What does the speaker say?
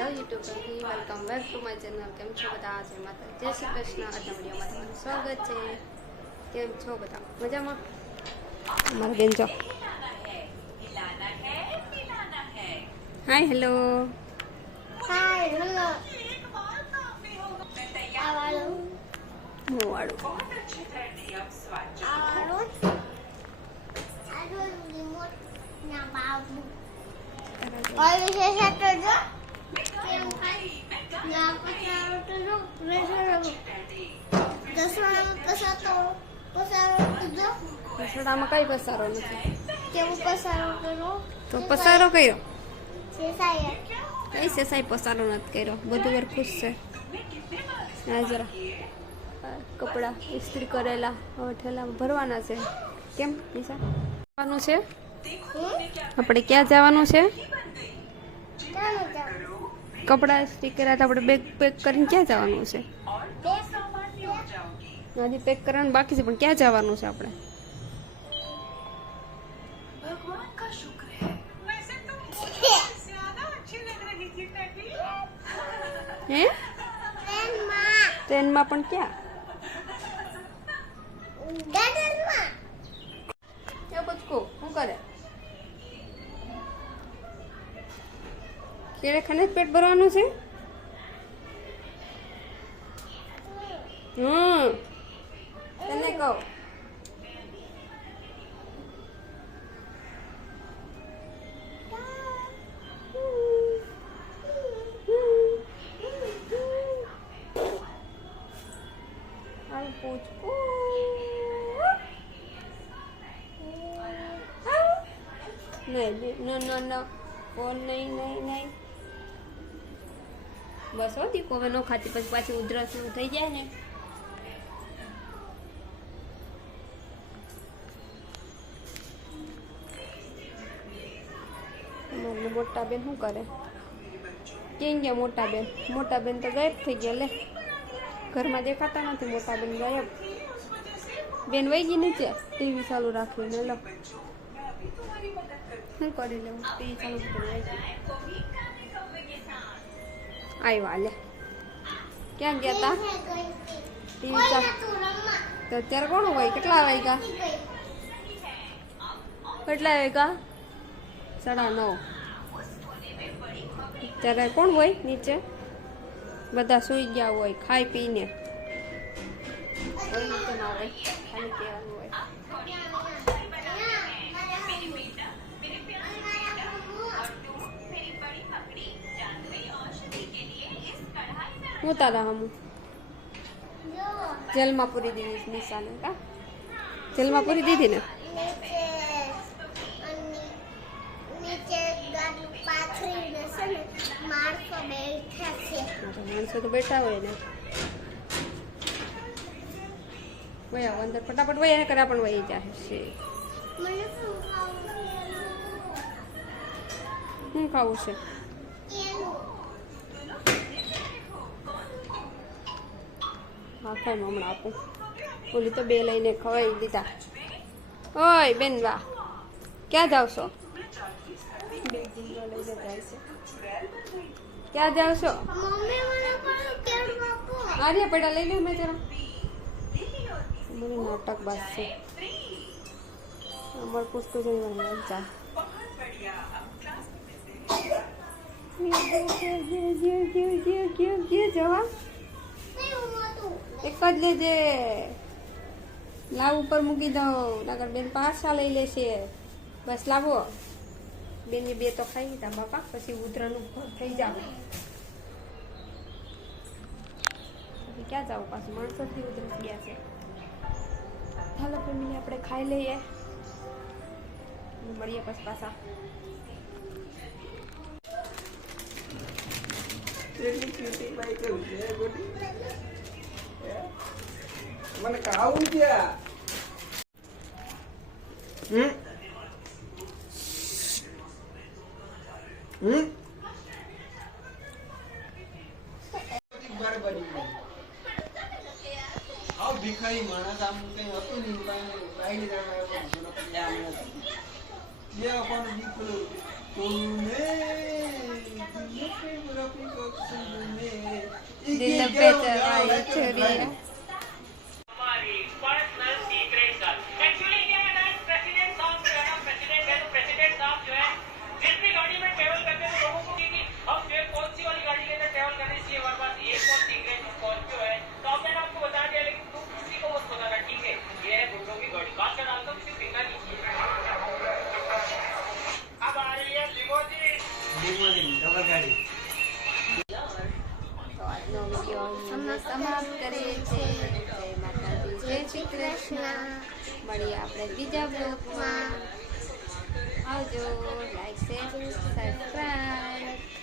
Hello YouTube પરથી welcome back to my channel. કેમ છો બધા? આજે માતા જય શ્રી કૃષ્ણ. આજના વિડીયોમાં તમારું સ્વાગત છે. કેમ છો બધા? મજામાં? અમારા બેન જો હાય હેલો હાય હેલો હું વાળું રિમોટ ના બાબુ ઓય છે તો જો કેમ ના પસારો તો જો પ્રેશર દસવાના પસારો તો જો રસોડામાં કઈ પસારો નથી. કેવું પસારો કરો તો પસારો કર્યો છે સાહેબ કઈ સેસાઈ પસારો નથી કર્યો. બધું વાર ખુશ છે. આ જરા કપડાં ઇસ્ત્રી કરેલા હવે ઠેલામાં ભરવાના છે. કેમ નિશા જવાનું છે? આપણે ક્યાં જવાનું છે? ચાલો ચાલો કપડાં ઇસ્ત્રી કર્યા તો આપણે બેગ પેક કરીને ક્યાં જવાનું છે? હજી પેક કરવાનું બાકી છે, પણ ક્યાં જવાનું છે આપણે? હે ટ્રેનમાં પણ ક્યાં? એ બચકો શું કરે? કેળે ખાને જ પેટ ભરવાનું છે? તને કહું નહીં ન ફોન નહીં બસ હો દીકો હવે ન ખાતી, પછી પાછી ઉધરસ એવું થઈ જાય ને. મોટા બેન શું કરે? કેમ ગયા મોટા બેન? મોટા બેન તો ગાયબ થઈ ગયા. લે ઘરમાં દેખાતા નથી. મોટા બેન ગાયબ. બેન વહી ગઈ નીચે ટીવી ચાલુ રાખીને. લો શું કરી લેવું? ટીવી ચાલુ કરી આવ્યા. લે ક્યાં ગયા તા? ટીવી ચાલુ તો અત્યારે કોણ હોય? કેટલા વાગ્યા? 9:30. ત્યારે કોણ હોય નીચે? બધા સૂઈ ગયા હોય ખાઈ પીને. કોઈ નીચે ના હોય, ખાલી કહેવાનું હોય. હું તારા હમું જેલમાં પૂરી દીધી નિશાને. કા જેલમાં પૂરી દીધી ને? માણસો તો બેઠા હોય ને. વયા અંદર ફટાફટ વયા કર્યા પણ વહી જાય છે. શું ખાવું છે? હા ખાઈ હમણાં આપું. ઓલી તો 2 લઈને ખવાઈ દીધા. ઓય બેન વાહ, ક્યાં જાવ છો? ક્યાં જાવ છો? આર્ય પેડા લઈ લે. મેં જરા મને નાટક બાદ છે. અમાર પૂછતું જઈ જા જવા એક જ લેજે. લાવ ઉપર મૂકી દઉં. નગર બેન પાછા લઈ લેશે. બસ લાવો. બેનની 2 તો ખાઈ લીધા બાપા. પછી ઉધરાનું ઘર થઈ જાવ. પછી ક્યાં જાવ? પાછું માણસોથી ઉધરસ ગયા છે. હાલો ફેમિલી, આપણે ખાઈ લઈએ. મળીએ પછી પાછા. મને ખાવું છે. ભિખારી માણસ આમ કઈ હતું નહીં. પણ દીકરો બેચારા એ છોરી हमारी पर्सनल सीक्रेट का एक्चुअली क्या है ना प्रेसिडेंट साहब जो है ना प्रेसिडेंट है तो प्रेसिडेंट साहब जो है जिस भी गाड़ी में ट्रेवल करते हैं तो लोगों को कि हम जो है कौन सी वाली गाड़ी लेकर ट्रेवल करनी चाहिए हमारे पास ये कौन सीक्रेट स्कॉर्पियो है तो अब मैंने आपको बता दिया लेकिन तुम किसी को मत बताना ठीक है ये है गुंडों की गाड़ी बात का डालता किसी पिता नीचे अब आ रही है लिमोजिन ડબલ ગાડી તો આજનો વિડીયો અમે સમાપ્ત કરીએ છીએ જય માતાજી જય શ્રી કૃષ્ણ મળીએ આપણે બીજા બ્લોગમાં આવજો લાઈક શેર સબસ્ક્રાઈબ